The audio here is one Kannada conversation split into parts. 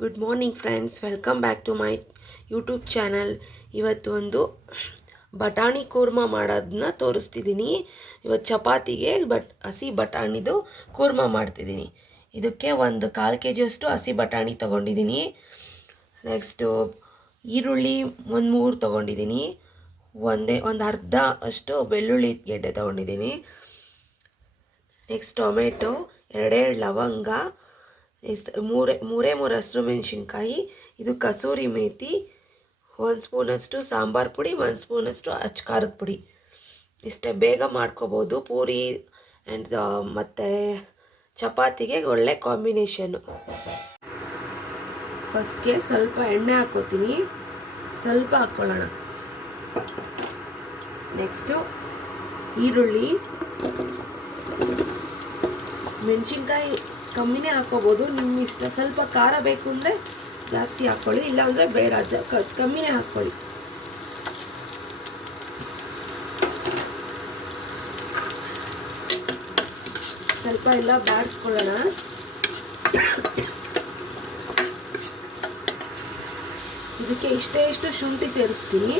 Good morning friends welcome back to my YouTube channel ಇವತ್ತು ಒಂದು ಬಟಾಣಿ ಕೂರ್ಮ ಮಾಡೋದನ್ನ ತೋರಿಸ್ತಿದ್ದೀನಿ. ಇವತ್ತು ಚಪಾತಿಗೆ ಬಟ್, ಹಸಿ ಬಟಾಣಿದು ಕೂರ್ಮ ಮಾಡ್ತಿದ್ದೀನಿ. ಇದಕ್ಕೆ ಒಂದು ಕಾಲು ಕೆ ಜಿಯಷ್ಟು ಹಸಿ ಬಟಾಣಿ ತೊಗೊಂಡಿದ್ದೀನಿ. ನೆಕ್ಸ್ಟು ಈರುಳ್ಳಿ ಒಂದು ಮೂರು ತೊಗೊಂಡಿದ್ದೀನಿ. ಒಂದೇ, ಒಂದು ಅರ್ಧ ಅಷ್ಟು ಬೆಳ್ಳುಳ್ಳಿ ಗೆಡ್ಡೆ ತೊಗೊಂಡಿದ್ದೀನಿ. ನೆಕ್ಸ್ಟ್ ಟೊಮೆಟೊ, ಎರಡೆರಡು ಲವಂಗ ಎಷ್ಟು ಮೂರೇ ಮೂರೇ ಮೂರು ಹಸಿರು ಮೆಣಸಿನ್ಕಾಯಿ, ಇದು ಕಸೂರಿ ಮೇಥಿ ಒಂದು ಸ್ಪೂನಷ್ಟು ಸಾಂಬಾರು ಪುಡಿ, ಒಂದು ಸ್ಪೂನಷ್ಟು ಅಚ್ಚ ಖಾರದ ಪುಡಿ. ಇಷ್ಟೇ, ಬೇಗ ಮಾಡ್ಕೋಬೋದು. ಪೂರಿ ಆ್ಯಂಡ್ ಮತ್ತು ಚಪಾತಿಗೆ ಒಳ್ಳೆ ಕಾಂಬಿನೇಷನ್ನು ಫಸ್ಟ್ಗೆ ಸ್ವಲ್ಪ ಎಣ್ಣೆ ಹಾಕೋತೀನಿ. ಸ್ವಲ್ಪ ಹಾಕ್ಕೊಳ್ಳೋಣ ನೆಕ್ಸ್ಟು ಈರುಳ್ಳಿ, ಮೆಣಸಿನ್ಕಾಯಿ ಕಮ್ಮಿನೇ ಹಾಕ್ಕೋಬೋದು ನಿಮ್ಮ ಇಷ್ಟ. ಸ್ವಲ್ಪ ಖಾರ ಬೇಕು ಅಂದರೆ ಜಾಸ್ತಿ ಹಾಕ್ಕೊಳ್ಳಿ ಇಲ್ಲಾಂದರೆ ಬೇಡ. ಕಮ್ಮಿನೇ ಹಾಕ್ಕೊಳ್ಳಿ ಸ್ವಲ್ಪ ಎಲ್ಲ ಬಾಡಿಸ್ಕೊಳ್ಳೋಣ ಇದಕ್ಕೆ ಇಷ್ಟೇ ಇಷ್ಟು ಶುಂಠಿ ಸೇರಿಸ್ತೀನಿ.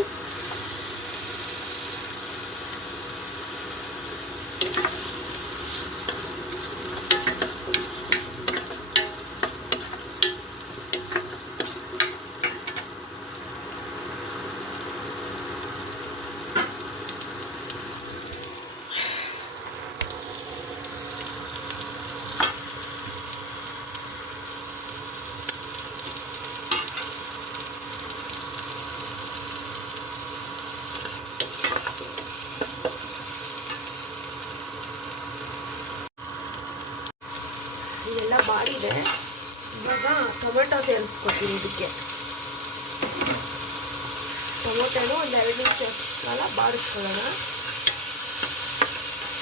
ಇದೆಲ್ಲ ಬಾಡಿದೆ ಇವಾಗ ಟೊಮೆಟೊ ಸೇರಿಸ್ಕೊತೀನಿ ಇದಕ್ಕೆ. ಟೊಮೊಟೊನು ಒಂದು ಎರಡು ನಿಮಿಷ ಕಾಲ ಬಾಡಿಸ್ಕೊಳ್ಳೋಣ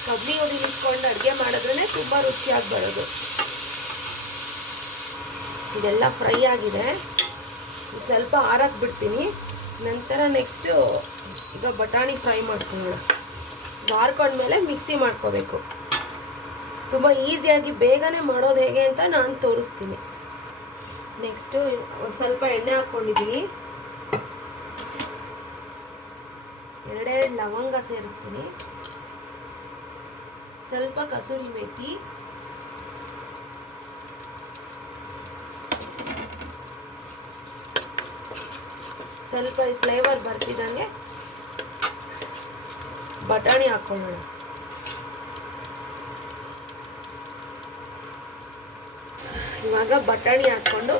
ಕಬ್ಬಿ ಉದಿಸ್ಕೊಂಡು ಅಡುಗೆ ಮಾಡಿದ್ರೇ ತುಂಬ ರುಚಿಯಾಗಿ ಬರೋದು. ಇದೆಲ್ಲ ಫ್ರೈ ಆಗಿದೆ. ಸ್ವಲ್ಪ ಆರಕ್ಕೆ ಬಿಡ್ತೀನಿ. ನಂತರ ನೆಕ್ಸ್ಟು ಈಗ ಬಟಾಣಿ ಫ್ರೈ ಮಾಡ್ಕೊಳ್ಳೋಣ. ಬಾರ್ಕೊಂಡ್ಮೇಲೆ ಮಿಕ್ಸಿ ಮಾಡ್ಕೋಬೇಕು. ತುಂಬ ಈಸಿಯಾಗಿ ಬೇಗನೆ ಮಾಡೋದು ಹೇಗೆ ಅಂತ ನಾನು ತೋರಿಸ್ತೀನಿ. ನೆಕ್ಸ್ಟು ಸ್ವಲ್ಪ ಎಣ್ಣೆ ಹಾಕ್ಕೊಂಡಿದ್ದೀನಿ ಎರಡೆರಡು ಲವಂಗ ಸೇರಿಸ್ತೀನಿ. ಸ್ವಲ್ಪ ಕಸೂರಿ ಮೇಥಿ ಸ್ವಲ್ಪ ಫ್ಲೇವರ್ ಬರ್ತಿದ್ದಂಗೆ ಬಟಾಣಿ ಹಾಕ್ಕೊಳ್ಳೋಣ ಇವಾಗ ಬಟಾಣಿ ಹಾಕ್ಕೊಂಡು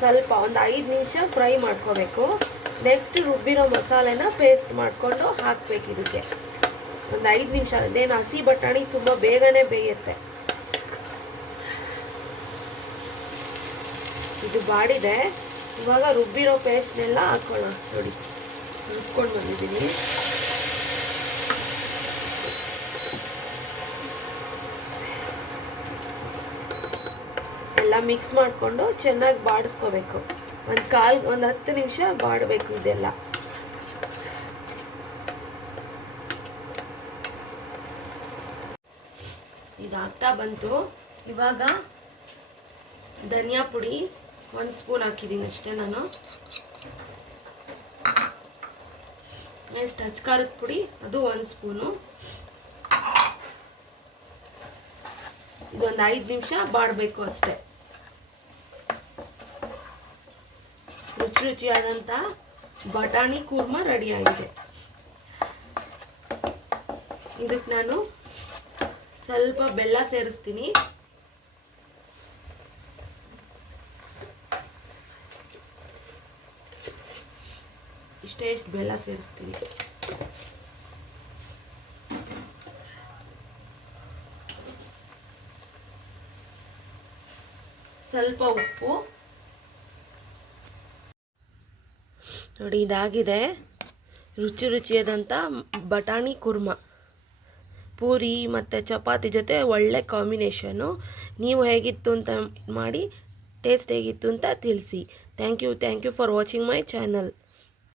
ಸ್ವಲ್ಪ ಒಂದು ಐದು ನಿಮಿಷ ಫ್ರೈ ಮಾಡ್ಕೋಬೇಕು. ನೆಕ್ಸ್ಟ್ ರುಬ್ಬಿರೋ ಮಸಾಲೆನ ಪೇಸ್ಟ್ ಮಾಡಿಕೊಂಡು ಹಾಕಬೇಕು ಇದಕ್ಕೆ. ಒಂದು ಐದು ನಿಮಿಷ ಅದೇನು ಹಸಿ ಬಟಾಣಿ ತುಂಬ ಬೇಗನೆ ಬೇಯುತ್ತೆ. ಇದು ಬಾಡಿದೆ. ಇವಾಗ ರುಬ್ಬಿರೋ ಪೇಸ್ಟ್ನೆಲ್ಲ ಹಾಕ್ಕೊಳ್ಳೋಣ ನೋಡಿ, ರುಬ್ಕೊಂಡು ಬಂದಿದ್ದೀನಿ. ಎಲ್ಲ ಮಿಕ್ಸ್ ಮಾಡಿಕೊಂಡು ಚೆನ್ನಾಗಿ ಬಾಡಿಸ್ಕೋಬೇಕು. ಒಂದು ಕಾಲು, ಒಂದು ಹತ್ತು ನಿಮಿಷ ಬಾಡಬೇಕು ಇದೆಲ್ಲ. ಇದಾಗ್ತಾ ಬಂತು. ಇವಾಗ ಧನಿಯಾ ಪುಡಿ ಒಂದು ಸ್ಪೂನ್ ಹಾಕಿದ್ದೀನಿ ಅಷ್ಟೇ ನಾನು. ನೆಕ್ಸ್ಟ್ ಹಚ್ ಖಾರದ ಪುಡಿ, ಅದು ಒಂದು ಸ್ಪೂನು. ಇದೊಂದು ಐದು ನಿಮಿಷ ಬಾಡಬೇಕು ಅಷ್ಟೇ. ರುಚಿ ರುಚಿಯಾದಂಥ ಬಟಾಣಿ ಕೂರ್ಮ ರೆಡಿಯಾಗಿದೆ. ಇದಕ್ಕೆ ನಾನು ಸ್ವಲ್ಪ ಬೆಲ್ಲ ಸೇರಿಸ್ತೀನಿ. ಇಷ್ಟೇ ಇಷ್ಟು ಬೆಲ್ಲ ಸೇರಿಸ್ತೀನಿ. ಸ್ವಲ್ಪ ಉಪ್ಪು. ನೋಡಿ, ಇದಾಗಿದೆ. ರುಚಿ ರುಚಿಯಾದಂಥ ಬಟಾಣಿ ಕುರ್ಮ. ಪೂರಿ ಮತ್ತು ಚಪಾತಿ ಜೊತೆ ಒಳ್ಳೆ ಕಾಂಬಿನೇಷನು ನೀವು ಹೇಗಿತ್ತು ಅಂತ ಮಾಡಿ, ಟೇಸ್ಟ್ ಹೇಗಿತ್ತು ಅಂತ ತಿಳಿಸಿ. Thank you thank you for watching my channel.